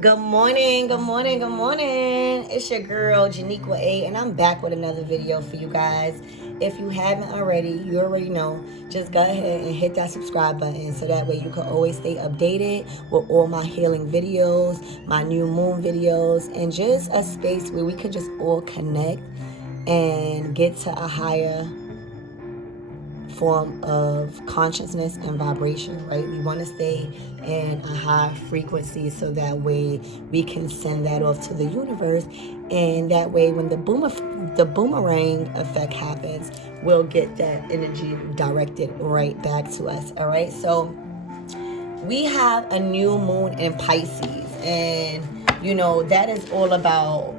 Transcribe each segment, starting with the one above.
Good morning, good morning, good morning. It's your girl, Janiqua A, and I'm back with another video for you guys. If you haven't already, you already know, just go ahead and hit that subscribe button so that way you can always stay updated with all my healing videos, my new moon videos, and just a space where we can just all connect and get to a higher form of consciousness and vibration, right? We want to stay in a high frequency so that way we can send that off to the universe, and that way when the boomerang effect happens, we'll get that energy directed right back to us. All right, so we have a new moon in Pisces, and that is all about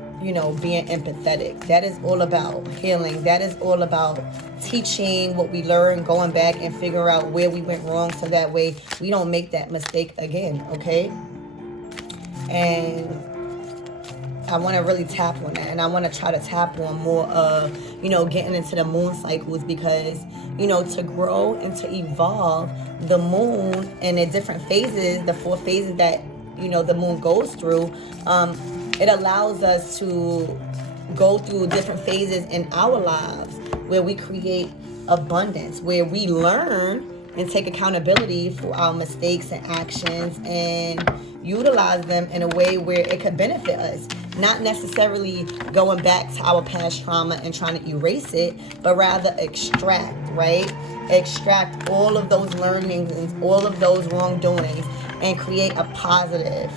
being empathetic. That is all about healing. That is all about teaching what we learned, going back and figure out where we went wrong so that way we don't make that mistake again, okay? And I want to really tap on that, and I want to try to tap on more of getting into the moon cycles, because to grow and to evolve, the moon and the different phases, the 4 phases that the moon goes through, it allows us to go through different phases in our lives where we create abundance, where we learn and take accountability for our mistakes and actions and utilize them in a way where it could benefit us. Not necessarily going back to our past trauma and trying to erase it, but rather extract, right? Extract all of those learnings and all of those wrongdoings and create a positive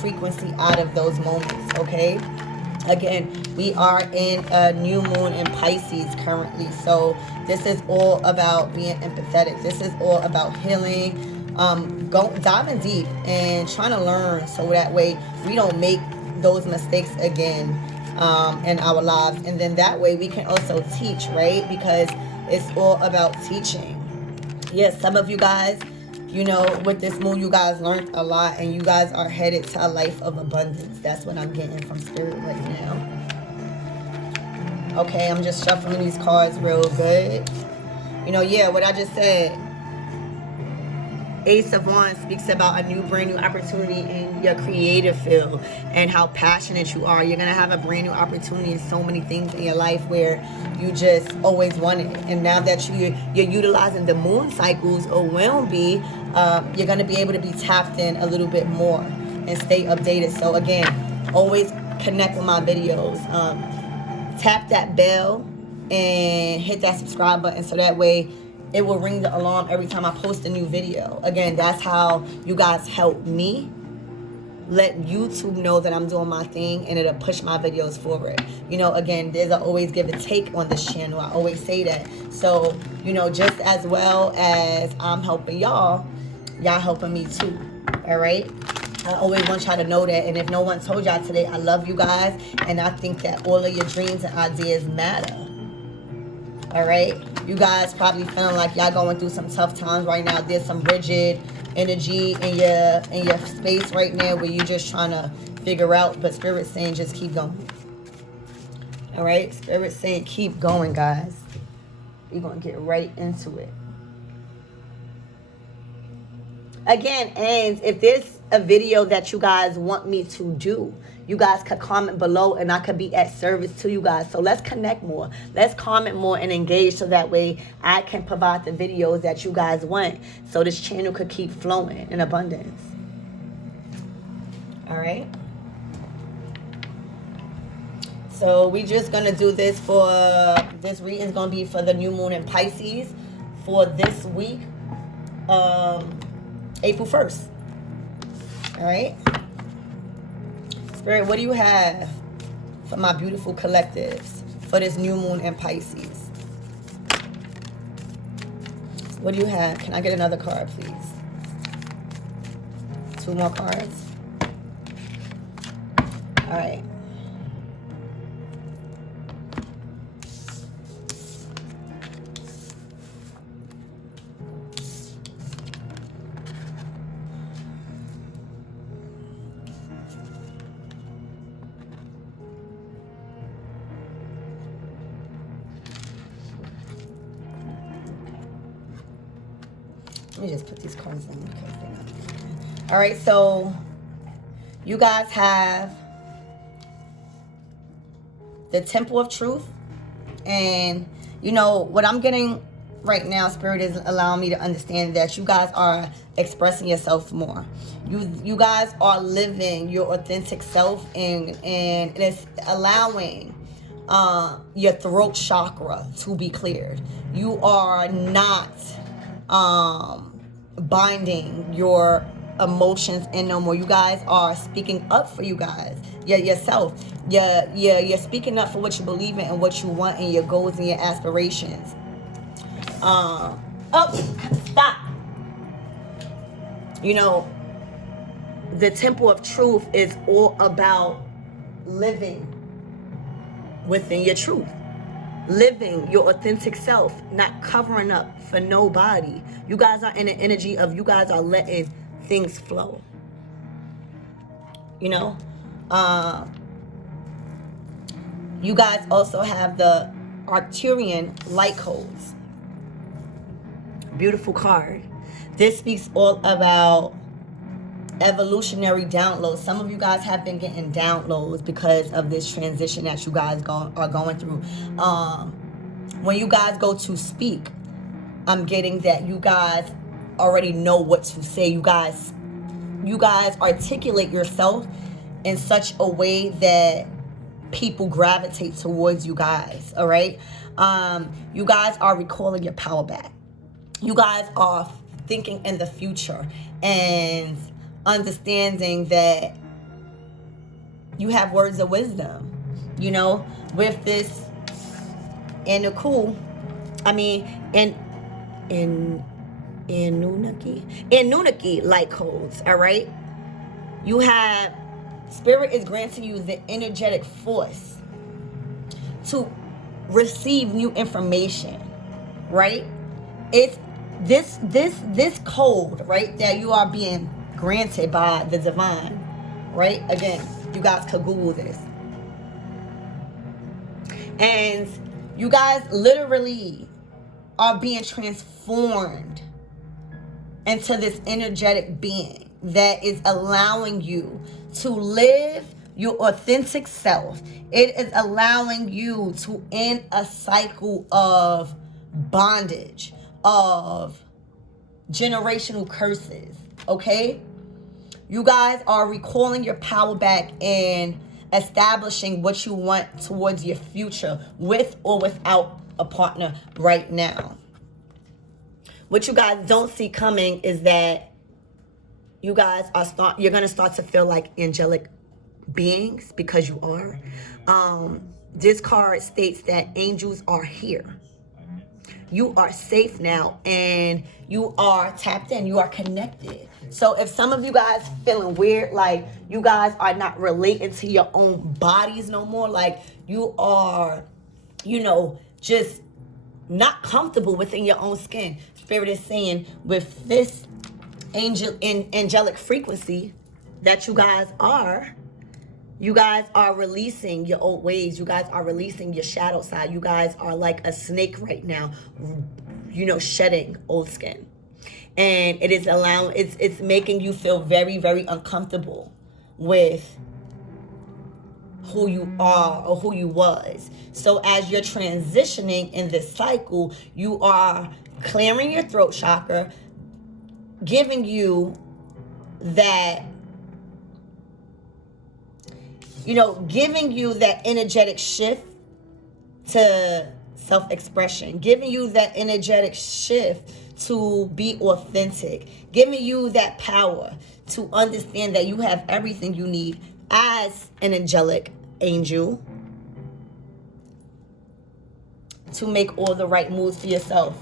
frequency out of those moments, okay? Again, we are in a new moon in Pisces currently, so this is all about being empathetic. This is all about healing, diving deep and trying to learn so that way we don't make those mistakes again in our lives. And then that way we can also teach, right? Because it's all about teaching. Yes, some of you guys, with this moon, you guys learned a lot, and you guys are headed to a life of abundance. That's what I'm getting from Spirit right now. Okay, I'm just shuffling these cards real good. What I just said. Ace of Wands speaks about a brand new opportunity in your creative field and how passionate you are. You're going to have a brand new opportunity in so many things in your life where you just always wanted it. And now that you're utilizing the moon cycles, or will be, you're going to be able to be tapped in a little bit more and stay updated. So again, always connect with my videos. Tap that bell and hit that subscribe button so that way it will ring the alarm every time I post a new video. Again, that's how you guys help me let YouTube know that I'm doing my thing, and it'll push my videos forward. Again, there's a always give and take on this channel. I always say that. So, just as well as I'm helping y'all helping me too. All right? I always want y'all to know that. And if no one told y'all today, I love you guys, and I think that all of your dreams and ideas matter. All right, you guys probably feeling like y'all going through some tough times right now. There's some rigid energy in your space right now where you're just trying to figure out, but Spirit's saying just keep going. All right, Spirit's saying keep going, guys. We're gonna get right into it. Again, and if there's a video that you guys want me to do, you guys could comment below and I could be at service to you guys. So let's connect more. Let's comment more and engage so that way I can provide the videos that you guys want so this channel could keep flowing in abundance. All right. So we just going to do this for, this reading is going to be for the new moon in Pisces for this week, April 1st. All right. Spirit, what do you have for my beautiful collectives for this new moon in Pisces? What do you have? Can I get another card, please? 2 more cards. All right. Let me just put these cards in because they're not. All right, so You guys have the Temple of Truth. And, you know, what I'm getting right now, Spirit is allowing me to understand that you guys are expressing yourself more. You guys are living your authentic self, and it's allowing your throat chakra to be cleared. You are not binding your emotions in no more. You guys are speaking up for you guys, yourself. You're speaking up for what you believe in and what you want and your goals and your aspirations. Oh, stop. You know, the Temple of Truth is all about living within your truth. Living your authentic self, not covering up for nobody. You guys are in an energy of you guys are letting things flow. You know? You guys also have the Arcturian light codes. Beautiful card. This speaks all about evolutionary downloads. Some of you guys have been getting downloads because of this transition that you guys are going through. When you guys go to speak, I'm getting that you guys already know what to say. You guys articulate yourself in such a way that people gravitate towards you guys. All right. You guys are recalling your power back. You guys are thinking in the future and understanding that you have words of wisdom, you know, with this Anunnaki light codes. All right. You have, Spirit is granting you the energetic force to receive new information, right? It's this code, right, that you are being granted by the divine, right? Again, you guys could Google this. And you guys literally are being transformed into this energetic being that is allowing you to live your authentic self. It is allowing you to end a cycle of bondage, of generational curses, okay? You guys are recalling your power back and establishing what you want towards your future with or without a partner right now. What you guys don't see coming is that you guys you're going to start to feel like angelic beings, because you are. This card states that angels are here. You are safe now, and you are tapped in. You are connected. So if some of you guys feeling weird, like you guys are not relating to your own bodies no more, like you are, you know, just not comfortable within your own skin, Spirit is saying with this angelic frequency that you guys are releasing your old ways. You guys are releasing your shadow side. You guys are like a snake right now, you know, shedding old skin. And it is it's making you feel very, very uncomfortable with who you are or who you was. So as you're transitioning in this cycle, you are clearing your throat chakra, giving you that, you know, giving you that energetic shift to self-expression, giving you that energetic shift to be authentic, giving you that power to understand that you have everything you need as an angelic angel to make all the right moves for yourself.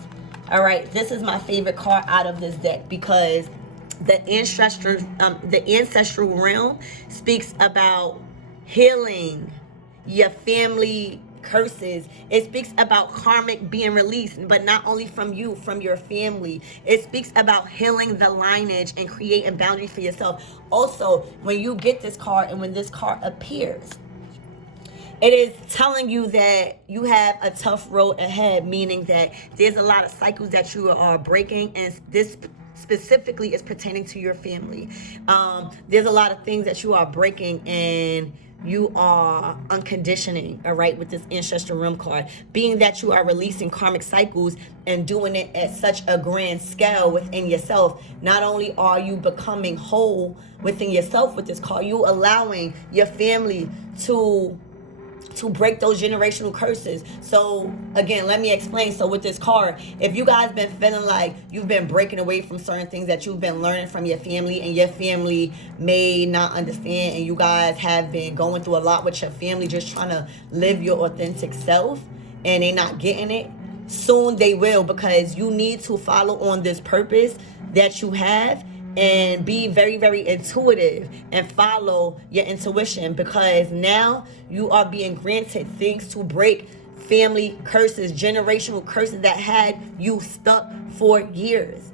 All right, this is my favorite card out of this deck because the ancestral realm speaks about healing your family curses. It speaks about karmic being released, but not only from you, from your family. It speaks about healing the lineage and creating boundaries for yourself. Also, when you get this card and when this card appears, it is telling you that you have a tough road ahead, meaning that there's a lot of cycles that you are breaking, and this specifically is pertaining to your family. There's a lot of things that you are breaking and you are unconditioning, all right, with this ancestral realm card, being that you are releasing karmic cycles and doing it at such a grand scale within yourself. Not only are you becoming whole within yourself with this card, you allowing your family to break those generational curses. So again, let me explain. So with this card, if you guys been feeling like you've been breaking away from certain things that you've been learning from your family, and your family may not understand, and you guys have been going through a lot with your family, just trying to live your authentic self, and they're not getting it, soon they will, because you need to follow on this purpose that you have and be very, very intuitive and follow your intuition, because now you are being granted things to break family curses, generational curses that had you stuck for years.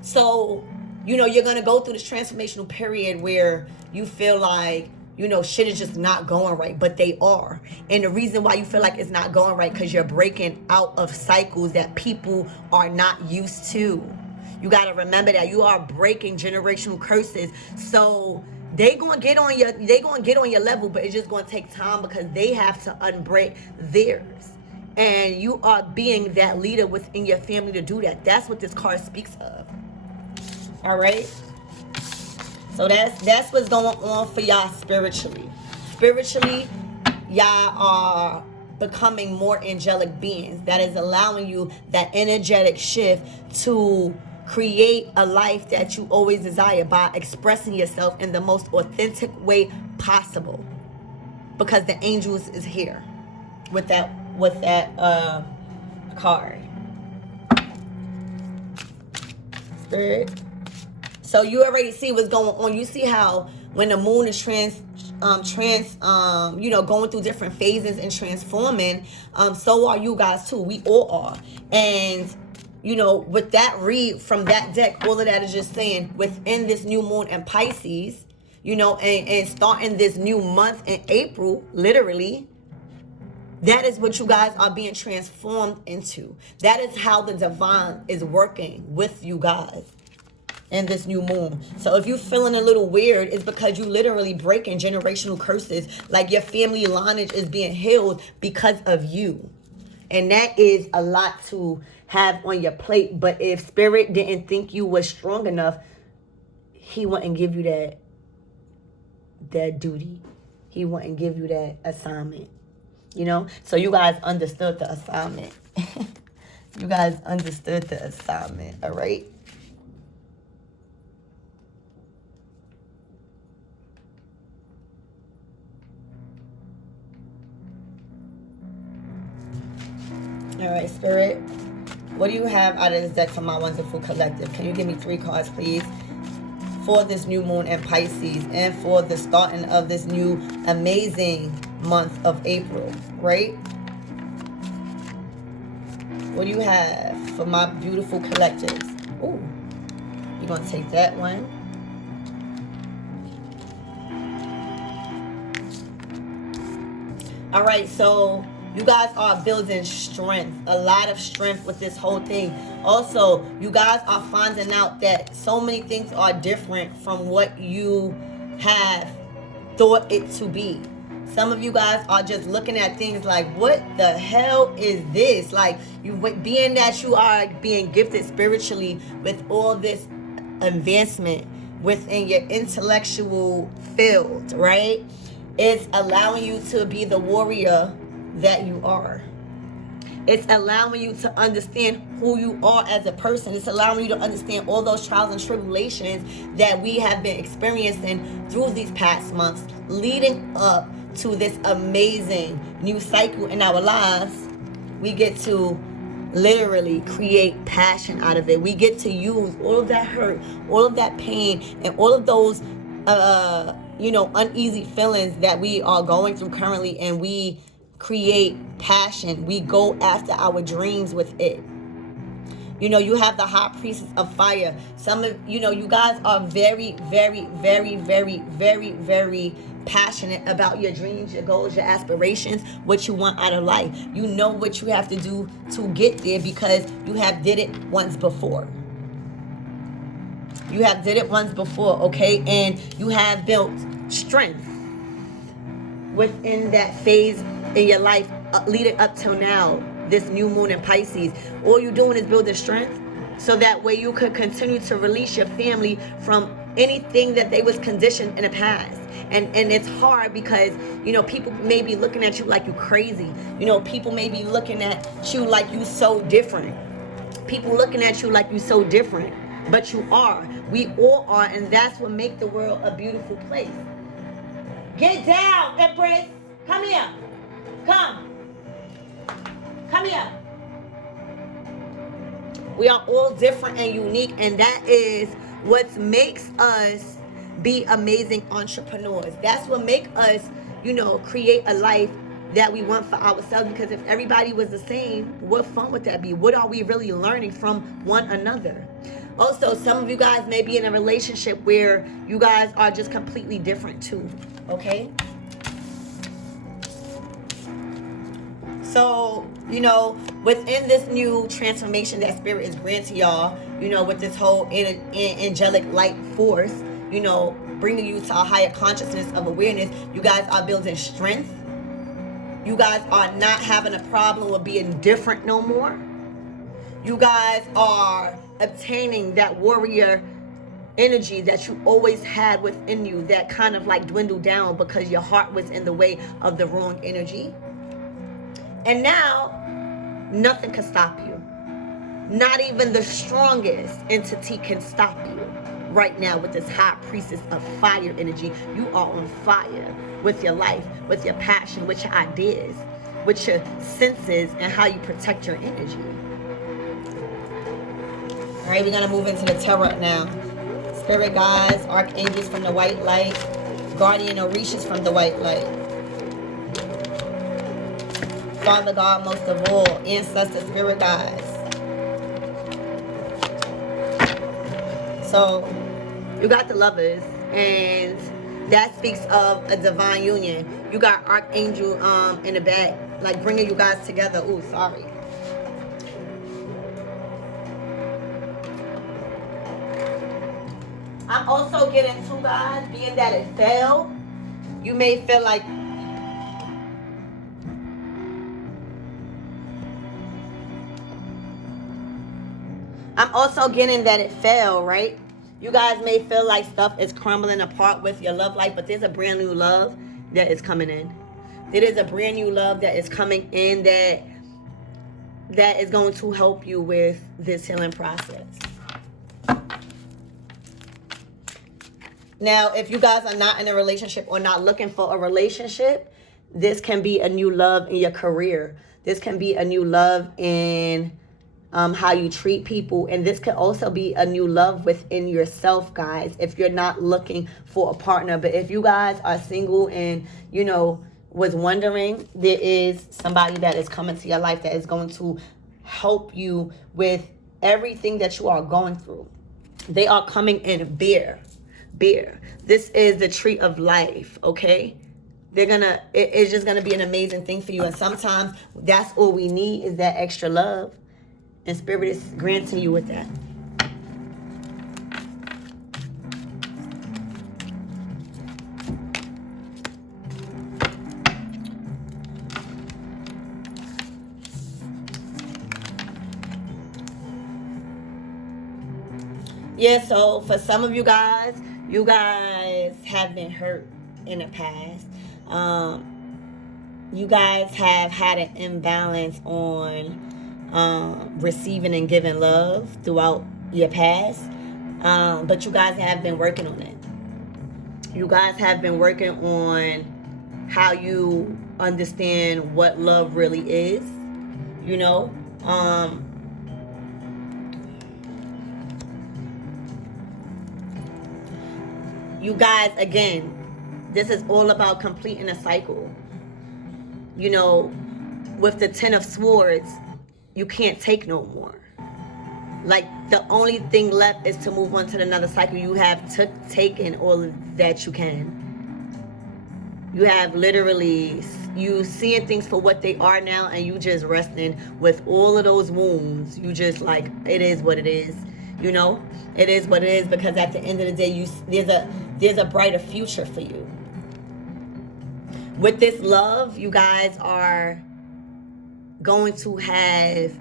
So, you're going to go through this transformational period where you feel like, shit is just not going right, but they are. And the reason why you feel like it's not going right, because you're breaking out of cycles that people are not used to. You got to remember that you are breaking generational curses. So they going to get on your level, but it's just going to take time, because they have to unbreak theirs. And you are being that leader within your family to do that. That's what this card speaks of. All right? So that's what's going on for y'all spiritually. Spiritually, y'all are becoming more angelic beings. That is allowing you that energetic shift to create a life that you always desire by expressing yourself in the most authentic way possible, because the angels is here with that card. Spirit. So you already see what's going on. You see how when the moon is going through different phases and transforming, so are you guys too. We all are. And with that read from that deck, all of that is just saying within this new moon in Pisces, and starting this new month in April, literally, that is what you guys are being transformed into. That is how the divine is working with you guys in this new moon. So if you're feeling a little weird, it's because you literally breaking generational curses. Like your family lineage is being healed because of you. And that is a lot to have on your plate. But if spirit didn't think you was strong enough, he wouldn't give you that duty. He wouldn't give you that assignment. So you guys understood the assignment. You guys understood the assignment. All right. All right, Spirit. What do you have out of this deck for my wonderful collective? Can you give me 3 cards, please, for this new moon in Pisces and for the starting of this new amazing month of April, right? What do you have for my beautiful collectives? Ooh, you're going to take that one. All right, so you guys are building strength, a lot of strength with this whole thing. Also, you guys are finding out that so many things are different from what you have thought it to be. Some of you guys are just looking at things like, what the hell is this? Like, being that you are being gifted spiritually with all this advancement within your intellectual field, right? It's allowing you to be the warrior that you are. It's allowing you to understand who you are as a person. It's allowing you to understand all those trials and tribulations that we have been experiencing through these past months, leading up to this amazing new cycle in our lives. We get to literally create passion out of it. We get to use all of that hurt, all of that pain, and all of those uneasy feelings that we are going through currently, and we create passion. We go after our dreams with it. You have the high priestess of fire. Some of you guys are very, very, very, very, very, very passionate about your dreams, your goals, your aspirations, what you want out of life. You know what you have to do to get there because you have did it once before. You have did it once before, okay? And you have built strength within that phase in your life leading up till now, this new moon in Pisces. All you're doing is building strength so that way you could continue to release your family from anything that they was conditioned in the past. And it's hard because, you know, people may be looking at you like you crazy. You know, people may be looking at you like you so different. People looking at you like you so different. But you are. We all are. And that's what makes the world a beautiful place. Get down, Empress. Come here. Come. Come here. We are all different and unique, and that is what makes us be amazing entrepreneurs. That's what makes us, you know, create a life that we want for ourselves. Because if everybody was the same, what fun would that be? What are we really learning from one another? Also, some of you guys may be in a relationship where you guys are just completely different too, okay? So, you know, within this new transformation that Spirit is granting y'all, you know, with this whole angelic light force, you know, bringing you to a higher consciousness of awareness, you guys are building strength. You guys are not having a problem with being different no more. You guys are obtaining that warrior energy that you always had within you that kind of like dwindled down because your heart was in the way of the wrong energy. And now, nothing can stop you. Not even the strongest entity can stop you. Right now with this high priestess of fire energy, you are on fire with your life, with your passion, with your ideas, with your senses, and how you protect your energy. All right, we're going to move into the tarot now. Spirit guides, archangels from the white light, guardian orishas from the white light. Father God, most of all, ancestor, spirit guides. So, you got the lovers, and that speaks of a divine union. You got archangel in the back, like bringing you guys together. Ooh, sorry. I'm also getting two guys, being that it fell, you may feel like I'm also getting that it fell, right? You guys may feel like stuff is crumbling apart with your love life, but there's a brand new love that is coming in. There is a brand new love that is coming in that is going to help you with this healing process. Now, if you guys are not in a relationship or not looking for a relationship, this can be a new love in your career. This can be a new love in how you treat people. And this could also be a new love within yourself, guys, if you're not looking for a partner. But if you guys are single and, you know, was wondering, there is somebody that is coming to your life that is going to help you with everything that you are going through. They are coming in bare. This is the tree of life, okay? It's just gonna be an amazing thing for you. And sometimes that's all we need is that extra love. And Spirit is granting you with that. Yeah, so for some of you guys have been hurt in the past. You guys have had an imbalance on receiving and giving love throughout your past. But you guys have been working on it. You guys have been working on how you understand what love really is. You know, you guys, again, this is all about completing a cycle. You know, with the Ten of Swords, you can't take no more. Like, the only thing left is to move on to another cycle. You have taken all of that you can. You have literally, you seeing things for what they are now, and you just resting with all of those wounds. You just like, it is what it is. You know, it is what it is, because at the end of the day, there's a brighter future for you. With this love, you guys are going to have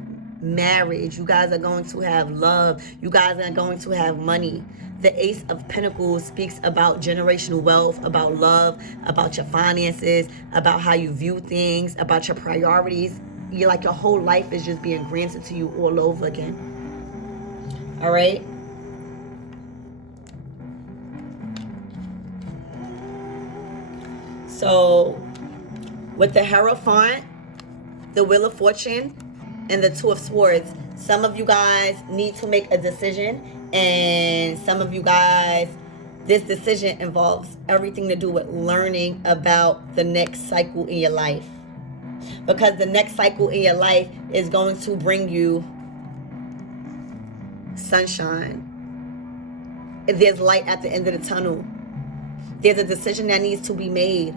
marriage. You guys are going to have love. You guys are going to have money. The Ace of Pentacles speaks about generational wealth, about love, about your finances, about how you view things, about your priorities. You're like, your whole life is just being granted to you all over again. All right? So, with the Hierophant, the Wheel of Fortune, and the Two of Swords, some of you guys need to make a decision, and some of you guys, this decision involves everything to do with learning about the next cycle in your life. Because the next cycle in your life is going to bring you sunshine. There's light at the end of the tunnel. There's a decision that needs to be made.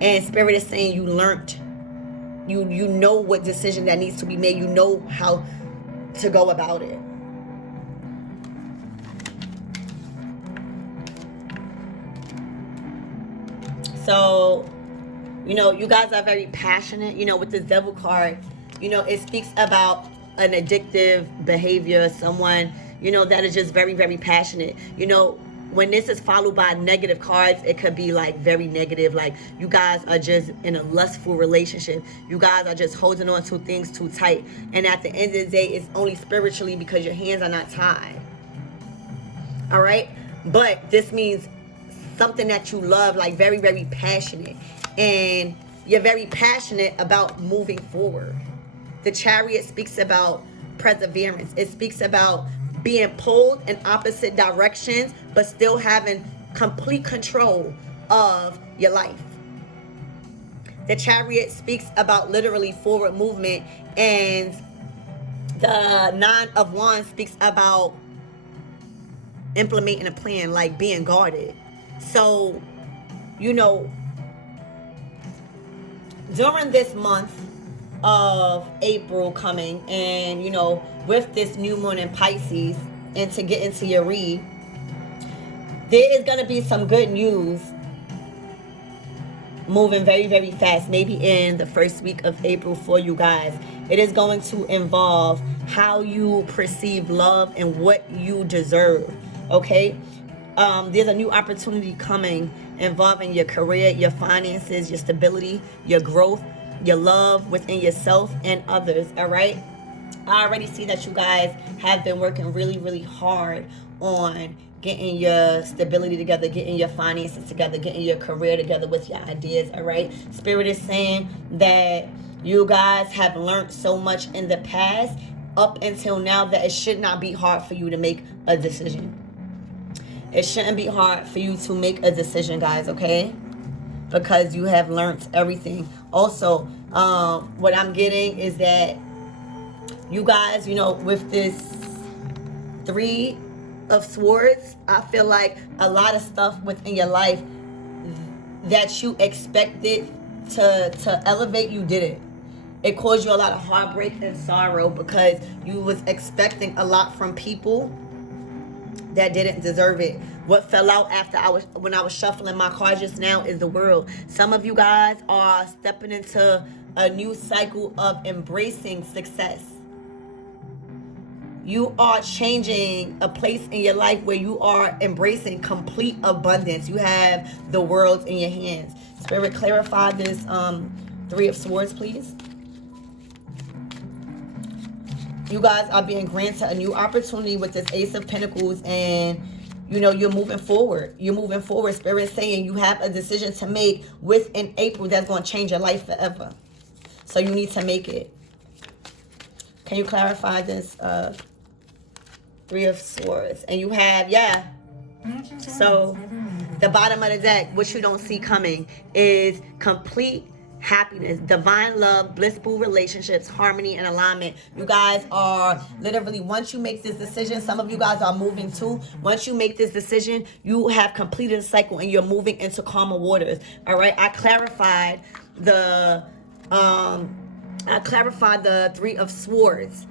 And Spirit is saying you learned. You know what decision that needs to be made. You know how to go about it. So, you know, you guys are very passionate. You know, with this Devil card, you know, it speaks about an addictive behavior, someone, you know, that is just very, very passionate. You know, when this is followed by negative cards, it could be like very negative. Like, you guys are just in a lustful relationship. You guys are just holding on to things too tight. And at the end of the day, it's only spiritually because your hands are not tied. All right? But this means something that you love, like very, very passionate. And you're very passionate about moving forward. The Chariot speaks about perseverance. It speaks about being pulled in opposite directions, but still having complete control of your life. The Chariot speaks about literally forward movement, and the Nine of Wands speaks about implementing a plan, like being guarded. So, you know, during this month of April coming, and, you know, with this new moon in Pisces, and to get into your read, there is going to be some good news moving very, very fast, maybe in the first week of April for you guys. It is going to involve how you perceive love and what you deserve, okay? There's a new opportunity coming involving your career, your finances, your stability, your growth, your love within yourself and others, all right? I already see that you guys have been working really, really hard on getting your stability together, getting your finances together, getting your career together with your ideas, all right? Spirit is saying that you guys have learned so much in the past up until now that it should not be hard for you to make a decision. It shouldn't be hard for you to make a decision, guys, okay? Because you have learned everything. Also, what I'm getting is that you guys, you know, with this Three of Swords, I feel like a lot of stuff within your life that you expected to elevate, you didn't. It caused you a lot of heartbreak and sorrow because you was expecting a lot from people that didn't deserve it. What fell out when I was shuffling my cards just now is the World. Some of you guys are stepping into a new cycle of embracing success. You are changing a place in your life where you are embracing complete abundance. You have the world in your hands. Spirit, clarify this Three of Swords, please. You guys are being granted a new opportunity with this Ace of Pentacles, and you know, you're moving forward. You're moving forward. Spirit saying you have a decision to make within April that's going to change your life forever. So you need to make it. Can you clarify this Three of Swords? And you have, yeah. So the bottom of the deck, what you don't see coming, is complete happiness, divine love, blissful relationships, harmony, and alignment. You guys are literally, once you make this decision, some of you guys are moving too. Once you make this decision, you have completed a cycle and you're moving into calmer waters. All right, I clarified the Three of Swords,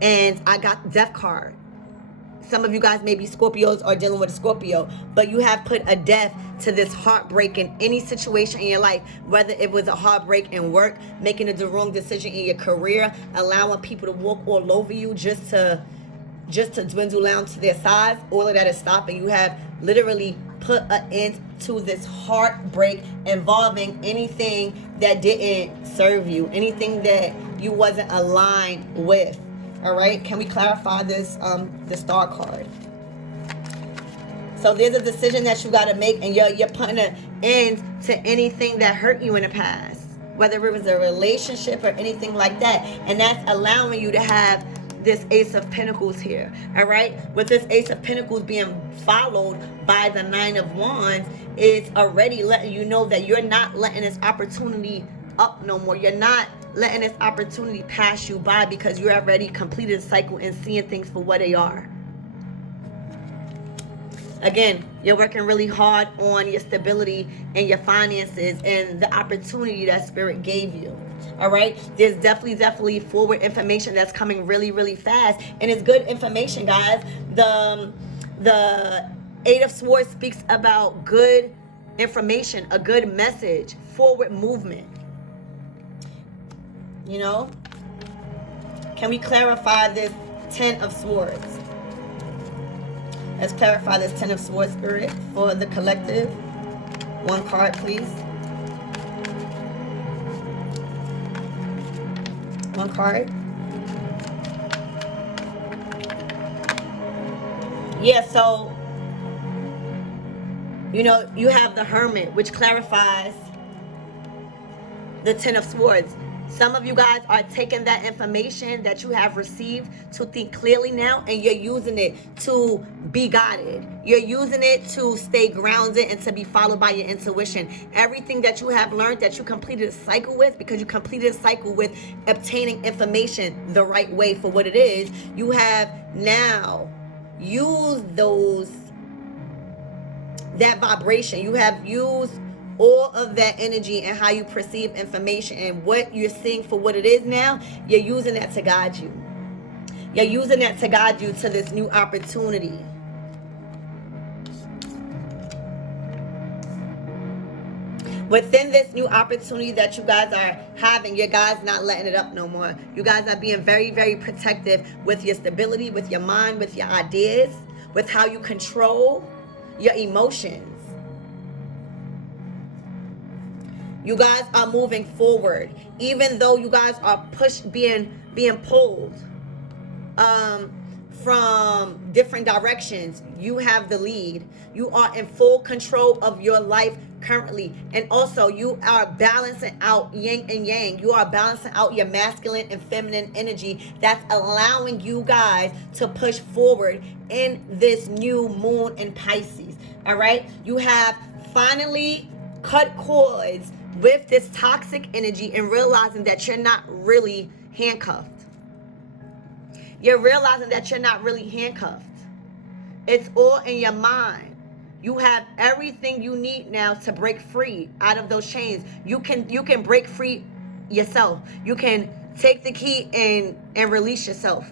and I got the Death card. Some of you guys may be Scorpios or dealing with a Scorpio, but you have put a death to this heartbreak in any situation in your life, whether it was a heartbreak in work, making the wrong decision in your career, allowing people to walk all over you just to dwindle down to their size. All of that is stopping. You have literally put an end to this heartbreak involving anything that didn't serve you, anything that you wasn't aligned with. All right, can we clarify this, the star card? So there's a decision that you got to make, and you're putting an end to anything that hurt you in the past, whether it was a relationship or anything like that. And that's allowing you to have this Ace of Pentacles here, all right? With this Ace of Pentacles being followed by the Nine of Wands, it's already letting you know that you're not letting this opportunity up no more. You're not letting this opportunity pass you by, because you already completed a cycle and seeing things for what they are. Again, you're working really hard on your stability and your finances and the opportunity that Spirit gave you. All right, there's definitely forward information that's coming really, really fast, and it's good information, guys. The Eight of Swords speaks about good information, a good message, forward movement. You know, can we clarify this Ten of Swords? Let's clarify this Ten of Swords, Spirit, for the collective. One card, please. One card. Yeah, so, you know, you have the Hermit, which clarifies the Ten of Swords. Some of you guys are taking that information that you have received to think clearly now, and you're using it to be guided. You're using it to stay grounded and to be followed by your intuition. Everything that you have learned, that you completed a cycle with, because you completed a cycle with obtaining information the right way for what it is, you have now used that vibration. You have used all of that energy and how you perceive information and what you're seeing for what it is now. You're using that to guide you. You're using that to guide you to this new opportunity. Within this new opportunity that you guys are having, you guys not letting it up no more. You guys are being very, very protective with your stability, with your mind, with your ideas, with how you control your emotions. You guys are moving forward, even though you guys are being pulled from different directions. You have the lead. You are in full control of your life currently, and also you are balancing out yin and yang. You are balancing out your masculine and feminine energy. That's allowing you guys to push forward in this new moon in Pisces. All right, you have finally cut cords with this toxic energy and realizing that you're not really handcuffed. You're realizing that you're not really handcuffed. It's all in your mind. You have everything you need now to break free out of those chains. You can break free yourself. You can take the key and release yourself.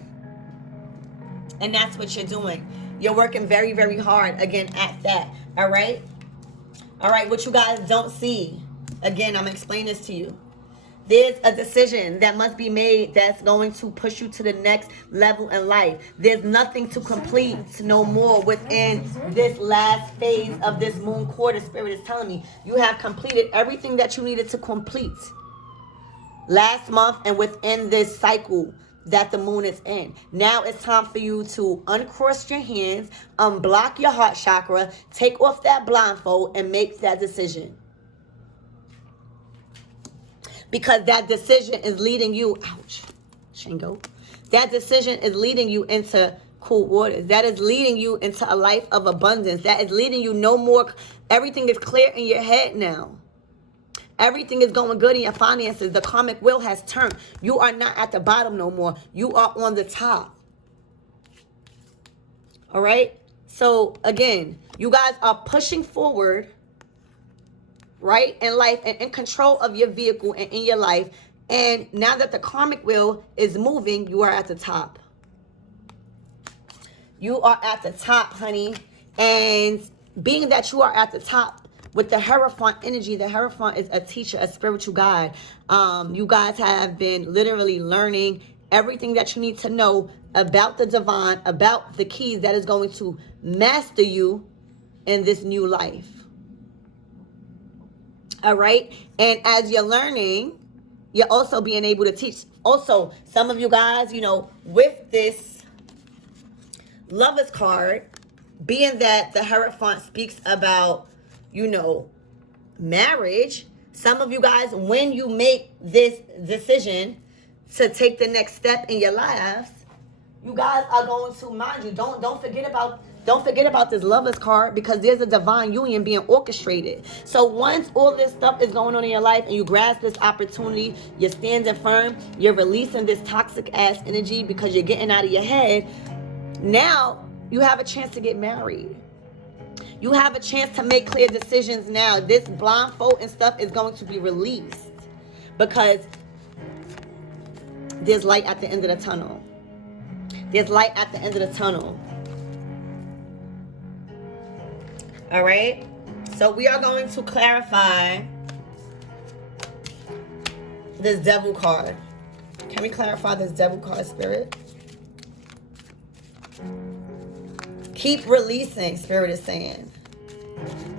And that's what you're doing. You're working very, very hard again at that. All right? All right, what you guys don't see. Again, I'm explaining this to you. There's a decision that must be made that's going to push you to the next level in life. There's nothing to complete no more within this last phase of this moon quarter. Spirit is telling me you have completed everything that you needed to complete last month and within this cycle that the moon is in. Now it's time for you to uncross your hands, unblock your heart chakra, take off that blindfold, and make that decision. Because that decision is leading you, ouch, Shingo. That decision is leading you into cool waters. That is leading you into a life of abundance. That is leading you no more. Everything is clear in your head now. Everything is going good in your finances. The karmic wheel has turned. You are not at the bottom no more. You are on the top. All right? So, again, you guys are pushing forward, right, in life and in control of your vehicle and in your life. And now that the karmic wheel is moving, you are at the top. You are at the top, honey. And being that you are at the top with the Hierophant energy, the Hierophant is a teacher, a spiritual guide. You guys have been literally learning everything that you need to know about the divine, about the keys that is going to master you in this new life. All right. And as you're learning, you're also being able to teach. Also, some of you guys, you know, with this Lovers card, being that the Hierophant speaks about, you know, marriage, some of you guys, when you make this decision to take the next step in your lives, you guys are going to, mind you, don't forget about this Lovers card, because there's a divine union being orchestrated. So once all this stuff is going on in your life and you grasp this opportunity, you're standing firm, you're releasing this toxic ass energy because you're getting out of your head. Now you have a chance to get married. You have a chance to make clear decisions now. This blindfold and stuff is going to be released because there's light at the end of the tunnel. There's light at the end of the tunnel. All right. So we are going to clarify this Devil card. Can we clarify this Devil card, Spirit? Keep releasing, Spirit is saying.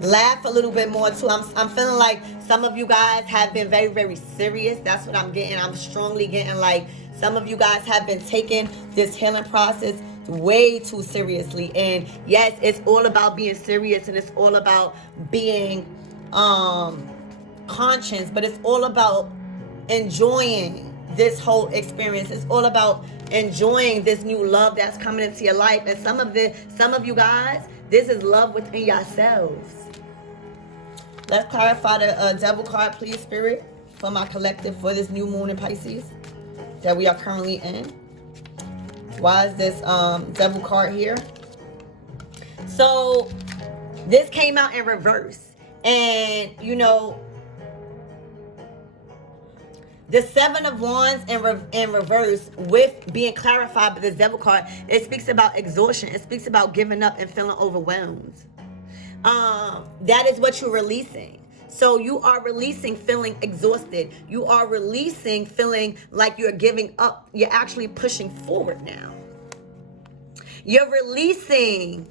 Laugh a little bit more too. I'm feeling like some of you guys have been very, very serious. That's what I'm getting. I'm strongly getting like some of you guys have been taking this healing process way too seriously. And yes, it's all about being serious and it's all about being conscious, but it's all about enjoying this whole experience. It's all about enjoying this new love that's coming into your life. And some of you guys, this is love within yourselves. Let's clarify the Devil card, please, Spirit, for my collective for this new moon in Pisces that we are currently in. Why is this Devil card here? So this came out in reverse, and you know, the Seven of Wands in reverse with being clarified by this Devil card, it speaks about exhaustion. It speaks about giving up and feeling overwhelmed. That is what you're releasing. So you are releasing feeling exhausted. You are releasing feeling like you're giving up. You're actually pushing forward now. You're releasing,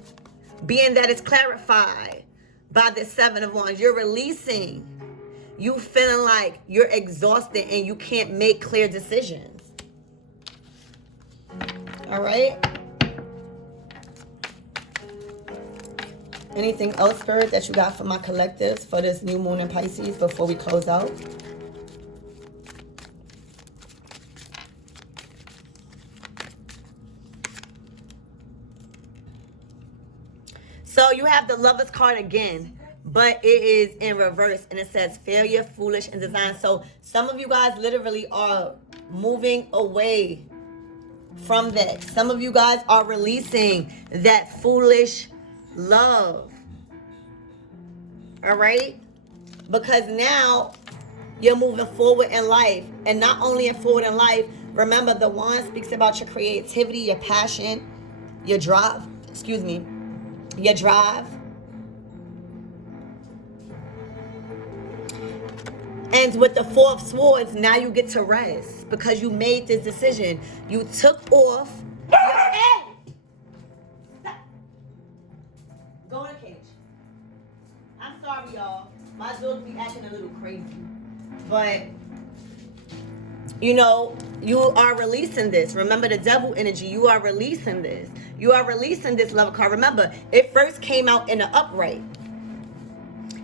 being that it's clarified by the Seven of Wands. You're releasing you feeling like you're exhausted and you can't make clear decisions. All right. Anything else, Spirit, that you got for my collectives for this new moon in Pisces before we close out? So you have the Lovers card again, but it is in reverse, and it says failure, foolish, and design. So some of you guys literally are moving away from that. Some of you guys are releasing that foolish love. All right? Because now you're moving forward in life. And not only forward in life, remember the wand speaks about your creativity, your passion, your drive. Your drive. And with the Four of Swords, now you get to rest because you made this decision. You took off your head. Stop. Go in the cage. I'm sorry, y'all. My dog be acting a little crazy. But, you know, you are releasing this. Remember the Devil energy. You are releasing this. You are releasing this Lover card. Remember, it first came out in the upright.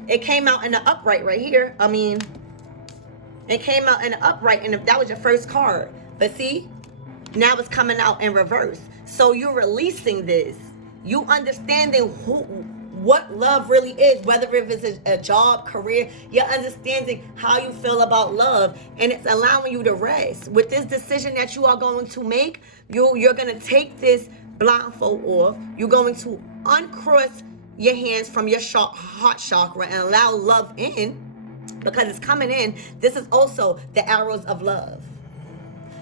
It came out in the upright right here. It came out in the upright, and if that was your first card. But see, now it's coming out in reverse. So you're releasing this. You understanding what love really is, whether if it's a job, career. You're understanding how you feel about love, and it's allowing you to rest. With this decision that you are going to make, you're going to take this blindfold off. You're going to uncross your hands from your heart chakra and allow love in. Because it's coming in. This is also the arrows of love.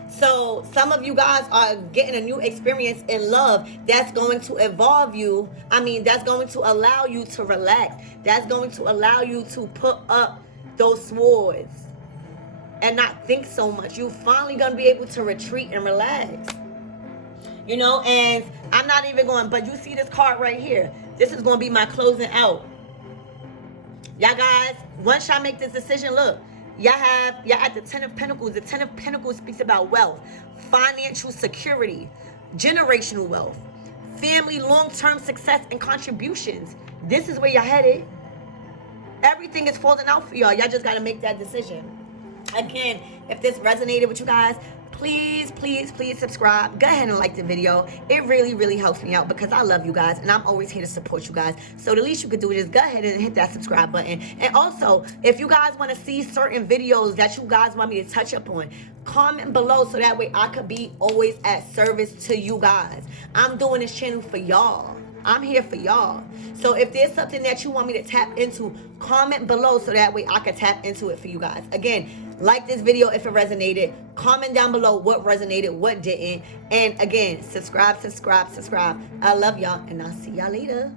So some of you guys are getting a new experience in love that's going to evolve you. I mean, that's going to allow you to relax. That's going to allow you to put up those swords and not think so much. You're finally going to be able to retreat and relax. You know, and I'm not even going, but you see this card right here. This is going to be my closing out. Y'all guys, once y'all make this decision, look, y'all at the 10 of Pentacles. The 10 of Pentacles speaks about wealth, financial security, generational wealth, family, long-term success, and contributions. This is where y'all headed. Everything is falling out for y'all. Y'all just got to make that decision. Again, if this resonated with you guys, please, please, please subscribe. Go ahead and like the video. It really, really helps me out because I love you guys and I'm always here to support you guys. So the least you could do is go ahead and hit that subscribe button. And also, if you guys want to see certain videos that you guys want me to touch up on, comment below so that way I could be always at service to you guys. I'm doing this channel for y'all. I'm here for y'all. So if there's something that you want me to tap into, comment below so that way I can tap into it for you guys. Again, like this video if it resonated. Comment down below what resonated, what didn't. And again, subscribe. I love y'all and I'll see y'all later.